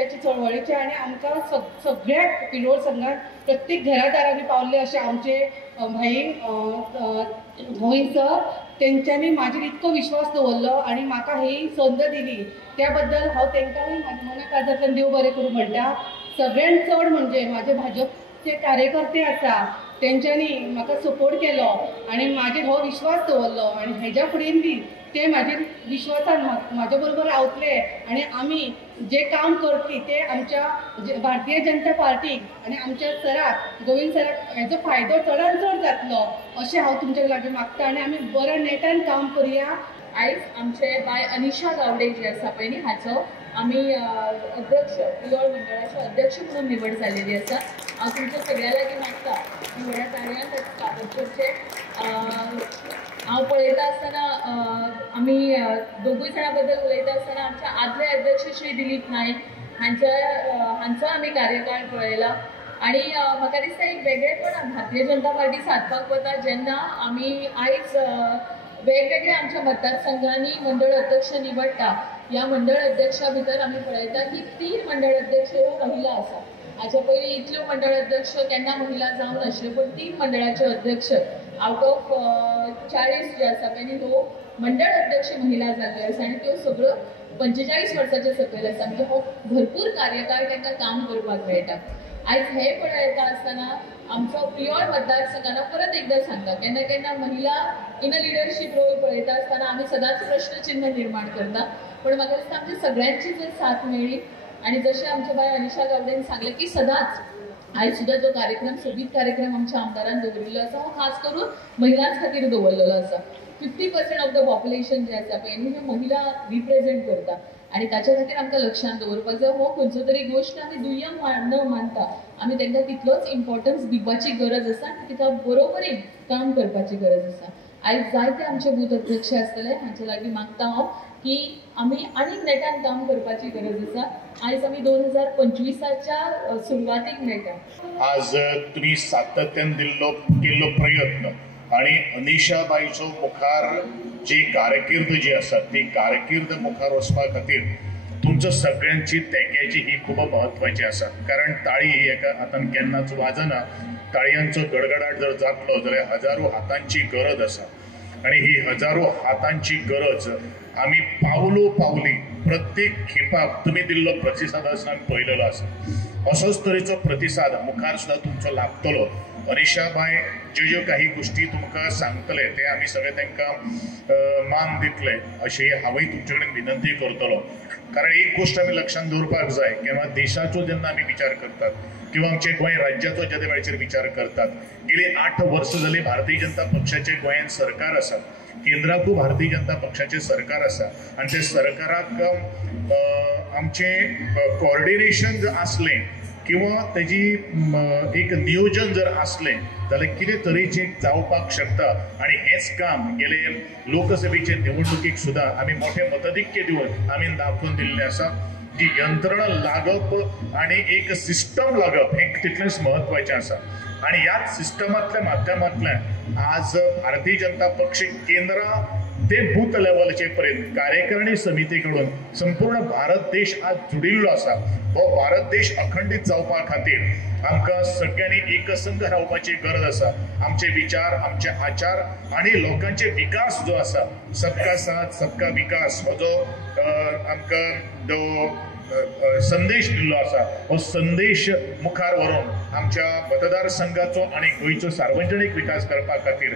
राज्याची चळवळीचे आणि आमकां सगळ्या पिलोड संघात प्रत्येक घरादारांनी पावले असे आमचे भाई गोविंद सर तेंच्यांनी म्हाजेर इतको विश्वास दवरलो आणि म्हाका ही संद दिली त्याबद्दल हांव तेंकांय म्हाज्या मना काळजांतल्यान देव बरें करूं म्हणटा। सगळ्यांत चड म्हणजे म्हाजे भाजपचे कार्यकर्ते आसा तेंच्यांनी म्हाका सपोर्ट केलो आणि म्हाजेर हो विश्वास दवरलो आणि हेज्या फुडें बी ते म्हाजेर विश्वासान म्हाज्या बरोबर रावतले आणि आमी जे काम करतली ते आमच्या भारतीय जनता पार्टीक आणि आमच्या सराक गोविंद सराक हेजो फायदो चडांत चड जातलो अशें हांव तुमचे लागीं मागता आणि आमी बऱ्या नेटान काम करुया। आयज आमचे बाय अनिशा गावडे जी आसा पळय न्ही हाचो आमी अध्यक्ष पिलोड मंडळाचे अध्यक्ष म्हणून निवड जाल्लेली आसा। हांव तुमच्या सगळ्या लागीं मागता की व्हड्या ताळयांत स्वागत करचें। हांव पळयता आसतना आमी दोगूय जाणां बद्दल उलयता आसतना आमचे आदले अध्यक्ष श्री दिलीप नायक हांचो आमी कार्यकाळ पळयला आणि म्हाका दिसता एक वेगळेपण भारतीय जनता पार्टी सादपाक वता जेन्ना आमी आयज वेगवेगळ्या आमच्या मतदारसंघांनी मंडळ अध्यक्ष निवडटा। ह्या मंडळ अध्यक्षा भितर आमी पळयता की 3 मंडळ अध्यक्ष ह्यो महिला आसा। हाचे पयलीं इतल्यो मंडळ अध्यक्ष केन्ना महिला जावन नाशिल्ल्यो पण 3 मंडळाचे अध्यक्ष आउट ऑफ 40 जे आसा पळय न्ही ह्यो मंडळ अध्यक्ष महिला जाल्ल्यो आसा आणि त्यो सगळ्यो 45 वर्सांचे सकयल आसा म्हणजे हो भरपूर कार्यकाळ तांकां काम करपाक मेळटा। आयज हे पळयता आसतना आमचो पियोड मतदारसंघाना परत एकदा सांगता केन्ना केन्ना महिला इन अ लिडरशीप रोल पळयता आसतना आमी सदांच प्रश्नचिन्ह निर्माण करता पण म्हाका दिसता आमची सगळ्यांची जर साथ मेळ्ळी आणि जशें आमच्या बाय अनिशा गावडेन सांगलें की सदांच आयज सुद्धा जो कार्यक्रम सोबीत कार्यक्रम आमच्या आमदारान दवरिल्लो आसा हो खास करून महिलांच खातीर दवरलेलो आसा। 50% ऑफ द पॉप्युलेशन जे आसा पळय न्ही महिला रिप्रेझेंट करता आणि ताच्या खातीर आमकां लक्षांत दवरपाक जाय हो खंयचो तरी गोश्ट आमी दुय्यम न मानता आमी तांकां तितलोच इम्पॉर्टन्स दिवपाची गरज आसा आनी तिका बरोबरीन काम करपाची गरज आसा। आयज जायते आमचे बूथ अध्यक्ष आसतले हांचे लागीं मागता हांव की आमी आनीक नेटान काम करपाची गरज आसा। आयज आमी 2025च्या सुरवातीक मेळटा। आज तुम्ही सातत्यान केल्लो प्रयत्न आणि अनिशा बाईचो मुखार जी कारकीर्द जी आसा ती कारकीर्द मुखार वचपा खातीर तुमचो सगळ्यांची तेक्याची ही खूब महत्वाची आसा कारण ताळी ही एका हातान केन्नाच वाजना। ताळयांचो गडगडाट जर जातलो जाल्यार हजारो हातांची गरज आसा आणि ही हजारो हातांची गरज आमी पावलो पावली प्रत्येक खेपाक तुम्ही दिल्लो प्रतिसाद आसा पळयलेलो आसा। असोच तरेचो प्रतिसाद मुखार सुद्धा तुमचो लाभतलो। अनिशा बाय ज्यो काही गोष्टी तुमकां सांगतले ते आमी सगळे तांकां मान दितले अशी हांवूय तुमचे कडेन विनंती करतलो कारण एक गोष्ट आमी लक्षांत दवरपाक जाय केन्ना देशाचो जेन्ना आमी विचार करतात किंवा आमचे गोंय राज्याचो ज्या वेळाचेर विचार करतात गेली 8 वर्स जाली भारतीय जनता पक्षाचे गोंयांत सरकार आसा केंद्राकूय भारतीय जनता पक्षाचे सरकार आसा आणि ते सरकाराक आमचे कोऑर्डिनेशन जर आसलें किंवा तेजी एक नियोजन जर आसलें जाल्यार कितें तरेचें जावपाक शकता आणि हेच काम गेले लोकसभेचे निवडणुकीक सुद्धा आमी मोठे मतधिक्य दिवन आमी दाखोवन दिल्लें आसा। जी यंत्रणा लागप आणि एक सिस्टम लागप हे तितलेंच महत्वाचें आसा आणि ह्याच सिस्टमांतल्या माध्यमांतल्यान आज भारतीय जनता पक्ष केंद्र ते बूथ लेवलचे पर्यंत कार्यकारिणी समितीकडून संपूर्ण भारत देश आज जुडिल्लो आसा। हो भारत देश अखंडित जावपा खातीर आमकां सगळ्यांनी एकसंघ रावपाची गरज आसा। आमचे विचार आमचे आचार आणि लोकांचे विकास जो आसा सबका साथ सबका विकास हो जो आमकां संदेश दिल्लो आसा हो संदेश मुखार व्हरून आमच्या मतदारसंघाचो आणि गोंयचो सार्वजनीक विकास करपा खातीर